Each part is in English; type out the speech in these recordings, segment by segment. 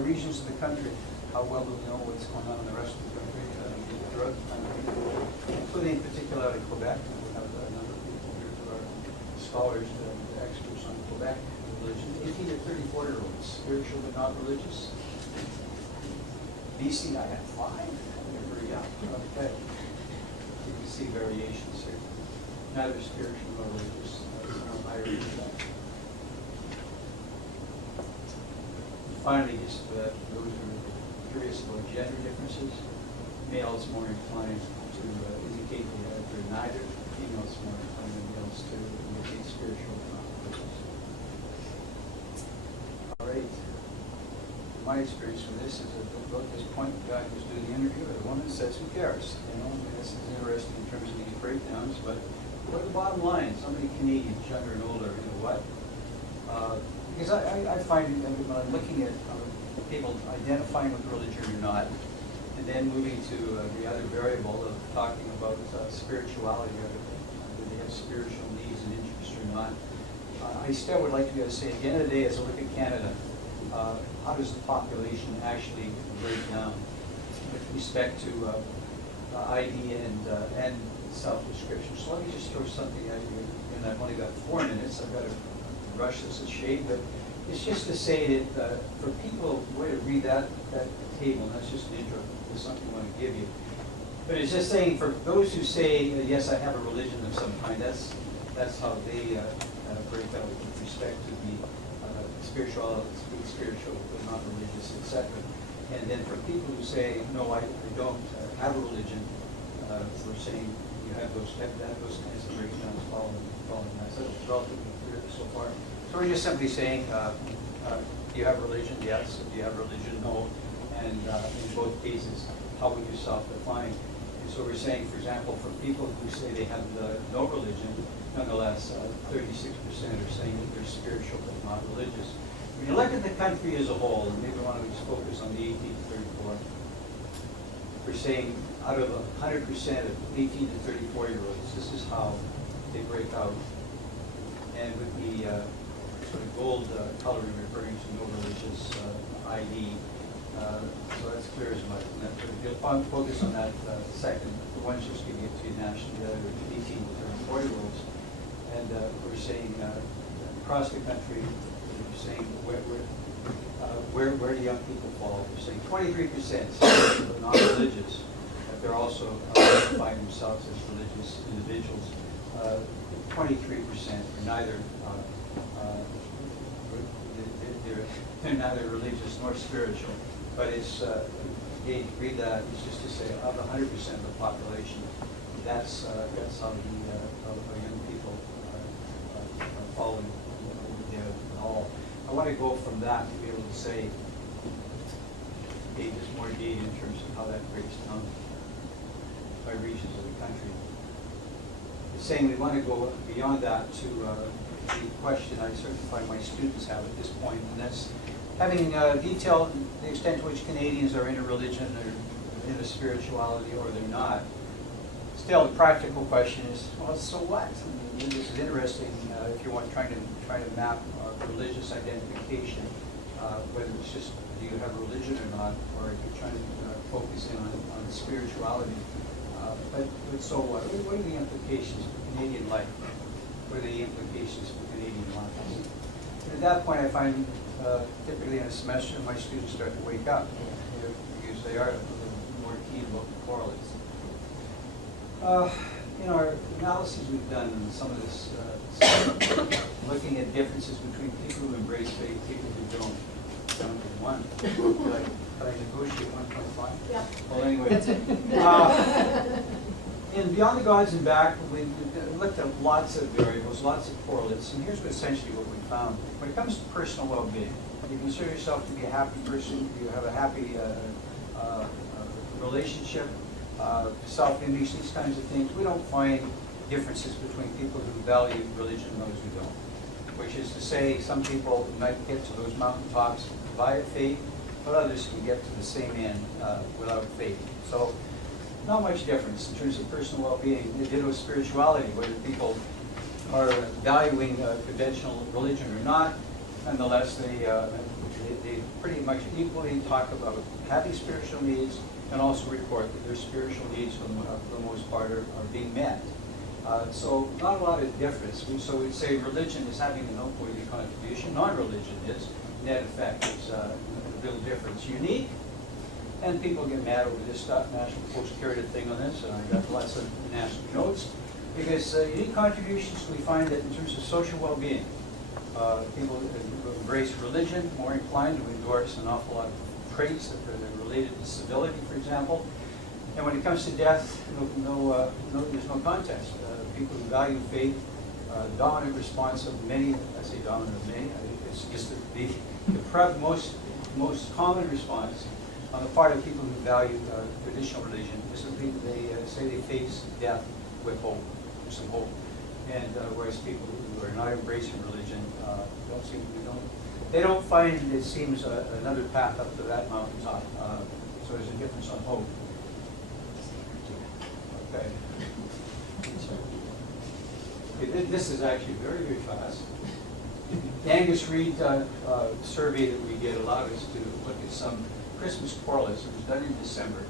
regions of the country. How well do we know what's going on in the rest of the country, throughout the country, including particularly Quebec. We have a number of people here who are scholars, experts on Quebec religion. 18 to 34-year-olds, spiritual but not religious. BC, I had 5. They're very young. Okay. You can see variations here. Neither spiritual nor religious. Some higher than that. Finally, just those who are curious about gender differences, males more inclined to indicate that they're neither, females more inclined than males to indicate spiritual and not religious. All right. My experience with this is that about this point, the guy who's doing the interview, the woman says, who cares? You know, this is interesting in terms of these breakdowns, but what are the bottom lines? Somebody Canadian, younger and older, you know what? Because I find that when I'm looking at people identifying with religion or not, and then moving to the other variable of talking about spirituality, or do they have spiritual needs and interests or not, I still would like to be able to say, at the end of the day, as I look at Canada, how does the population actually break down with respect to ID and self-description? So let me just throw something at you, and I've only got 4 minutes. I've got to rush this a shade, but it's just to say that for people who were to read that table, and that's just an intro to something I want to give you. But it's just saying for those who say, yes, I have a religion of some kind, that's how they break out with respect to the spiritual, but not religious, etc. And then for people who say, no, I don't have a religion, we're saying you have those kinds of breakdowns following that. So it's relatively clear so far. So we're just simply saying, do you have religion? Yes. Do you have religion? No. And in both cases, how would you self-define? And so we're saying, for example, for people who say they have no religion, nonetheless, 36% are saying that they're spiritual but not religious. When you look at the country as a whole, and maybe we want to just focus on the 18 to 34, we're saying out of 100% of 18 to 34-year-olds, this is how they break out. And with the sort of gold coloring referring to no religious ID, so that's clear as mud. And if you'll focus on that second, the ones just going to get to you nationally, the other 18 to 34-year-olds. And we're saying across the country, we're saying where do young people fall? We're saying 23% are not religious, but they're also identifying themselves as religious individuals. 23% are neither they're neither religious nor spiritual. But it's again, read that. It's just to say of 100% of the population, that's how the young people are following the all. I want to go from that to be able to say, just more data in terms of how that breaks down by regions of the country. It's saying we want to go beyond that to the question I certainly find my students have at this point, and that's having detailed the extent to which Canadians are into religion or into spirituality or they're not. Still, the practical question is, well, so what? I mean, this is interesting if you want trying to map religious identification, whether it's just do you have a religion or not, or if you're trying to focus in on spirituality. But so what? What are the implications for Canadian life? What are the implications for Canadian life? And at that point, I find typically in a semester, my students start to wake up because they are a little more keen about the correlates. In our analysis we've done in some of this, looking at differences between people who embrace faith, people who don't, down to 1. Can I negotiate 1.5? Yeah. Well, anyway. In Beyond the Gods and Back, we looked at lots of variables, lots of correlates, and here's essentially what we found. When it comes to personal well-being, you consider yourself to be a happy person, you have a happy relationship, self-image, these kinds of things. We don't find differences between people who value religion and those who don't. Which is to say, some people might get to those mountaintops via faith, but others can get to the same end without faith. So, not much difference in terms of personal well-being. Ditto spirituality, whether people are valuing conventional religion or not. nonetheless, they pretty much equally talk about having spiritual needs and also report that their spiritual needs, for the most part, are being met. So not a lot of difference. So we'd say religion is having a noteworthy contribution. Non-religion is. Net effect is a little difference. Unique, and people get mad over this stuff. National Post carried a thing on this, and I got lots of national notes. Because unique contributions, we find that in terms of social well-being, people who embrace religion more inclined to endorse an awful lot of traits that are related to civility, for example. And when it comes to death, there's no contest. People who value faith, dominant response of many, I say dominant of many, it's just the most common response on the part of people who value traditional religion is that they say they face death with hope, with some hope. And whereas people who are not embracing religion don't find, it seems, another path up to that mountaintop. So there's a difference on hope. Okay. This is actually very, very fast. The Angus Reid survey that we did allowed us to look at some Christmas correlates. It was done in December.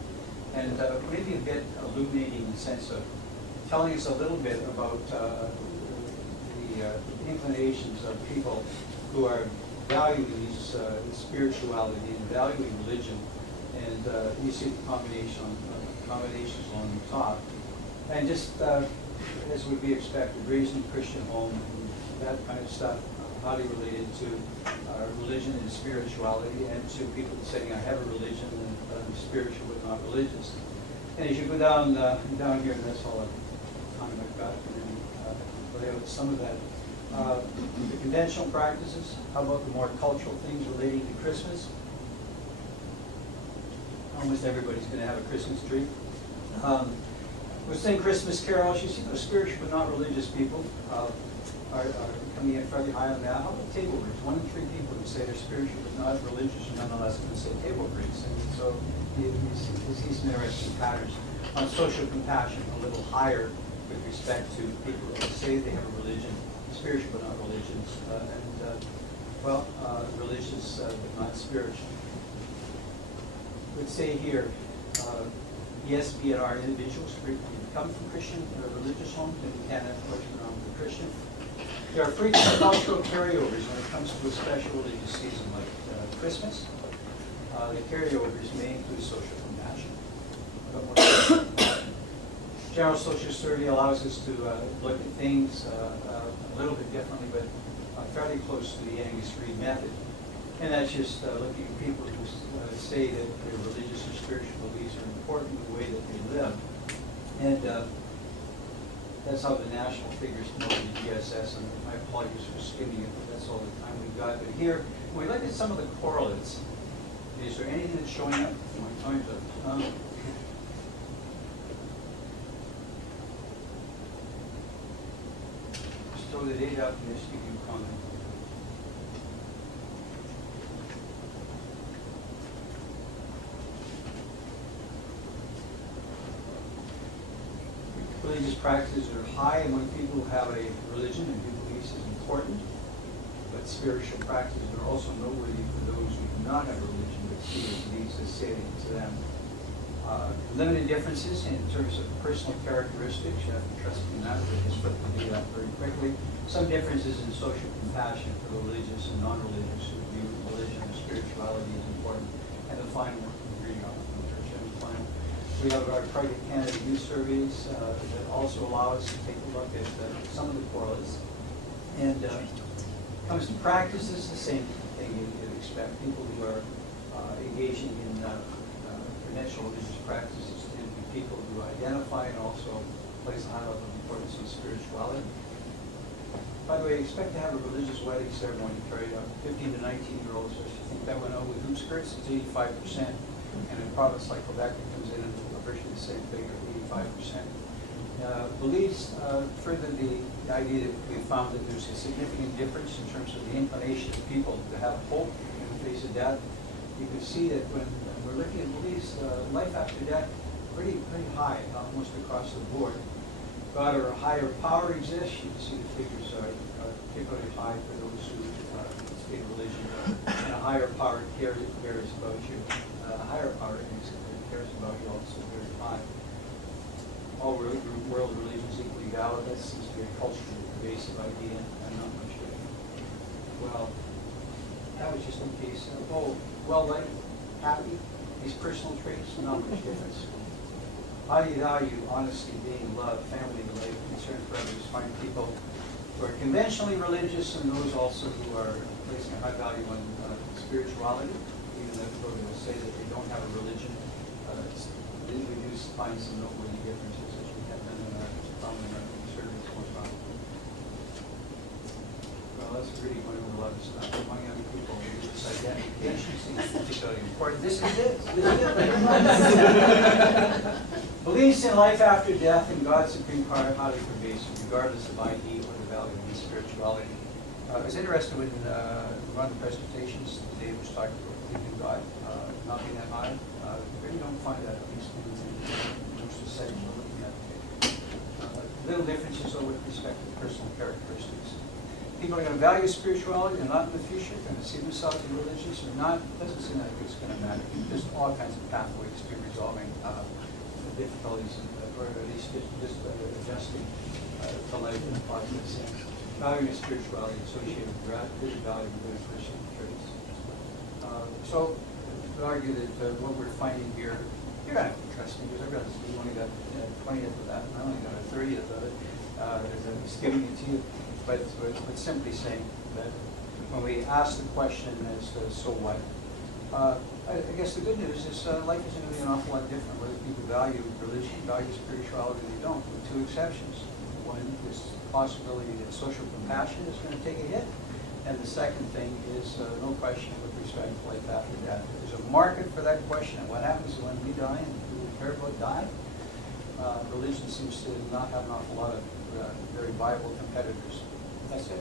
And maybe a bit illuminating in the sense of telling us a little bit about the inclinations of people who are valuing these spirituality and valuing religion. And you see the combinations on the top. And just as would be expected, raised in a Christian home, and that kind of stuff, highly related to religion and spirituality, and to people saying, I have a religion and I'm spiritual but not religious. And as you go down here, and that's all the time I've got, and lay out some of that. The conventional practices, how about the more cultural things relating to Christmas? Almost everybody's going to have a Christmas tree. We're saying Christmas carols, you see those spiritual but not religious people are coming in fairly high on that. How about table reads? 1 in 3 people who say they're spiritual but not religious are nonetheless going to say table reads. And so you see some interesting patterns. On social compassion, a little higher with respect to people who say they have a religion, spiritual but not religious, religious but not spiritual. Would say here, yes, be it our individuals frequently come from Christian or religious homes, and we can't have question on the Christian. There are frequent cultural carryovers when it comes to a special religious season like Christmas. The carryovers may include social compassion. General social survey allows us to look at things a little bit differently, but fairly close to the Angus Reid method. And that's just looking at people who say that their religious and spiritual beliefs are important in the way that they live. And that's how the national figures come over the GSS, and my apologies for skimming it, but that's all the time we've got. But here, when we look at some of the correlates, is there anything that's showing up? My time's up. Just throw the data up and just give you a comment. Religious practices are high among people who have a religion and who believes is important, but spiritual practices are also noteworthy for those who do not have a religion but see their beliefs as salient to them. Limited differences in terms of personal characteristics. You have to trust me in that. We'll just flip the data up very quickly. Some differences in social compassion for the religious and non-religious who view religion and spirituality as important. And the final one, reading off from the church and the final. We have our Target Canada Youth Surveys that also allow us to take a look at some of the correlates. And when it comes to practices, the same thing you'd expect. People who are engaging in conventional religious practices tend to be people who identify and also place a high level of importance on spirituality. By the way, expect to have a religious wedding ceremony carried out. 15 to 19-year-olds, I think that went out with hoop skirts, it's 85%. And in a province like Quebec, it comes in at virtually the same figure, 85%. Beliefs further the idea that we found that there's a significant difference in terms of the inclination of people to have hope in the face of death. You can see that when we're looking at beliefs, life after death, pretty high, almost across the board. God or a higher power exists. You can see the figures are particularly high for those who state a higher power cares about you. A higher power cares about you also very high. All world religions equally valid. That seems to be a culturally pervasive idea and not much different. Well, that was just in case. Well-liked, happy, these personal traits, not much difference. I value honesty, being love, family life, concern for others. Find people who are conventionally religious and those also who are placing a high value on spirituality, even if they say that they don't have a religion. We do find some noteworthy differences as we have done in our surveys most often. Well, that's really going over a lot of stuff. Among young people, religious identification seems particularly important. This is it. Beliefs in life after death and God's supreme power highly pervasive, regardless of ID or the value of spirituality. I was interested when one of the presentations today was talking about believing in God not being that high. Really don't find that, at least in most of the settings we're looking at. Little differences though with respect to personal characteristics. People are going to value spirituality and not in the future, going to see themselves as religious or not. It doesn't seem like it's going to matter. There's all kinds of pathways to resolving the difficulties, or at least just adjusting to life in a positive sense. Valuing spirituality associated with gratitude, value of good personal traits. So I would argue that what we're finding here, you're not interesting because I realize you only got 20th of that, and I only got a 30th of it. As I'm just giving it to you, but simply saying that when we ask the question as to so what, I guess the good news is life isn't going to be an awful lot different whether people value religion, value spirituality, or they don't, with two exceptions. One is the possibility that social compassion is going to take a hit, and the second thing is no question with respect to life after death. There's a market for that question. What happens when we die and do we care about dying? Religion seems to not have an awful lot of very viable competitors. That's it.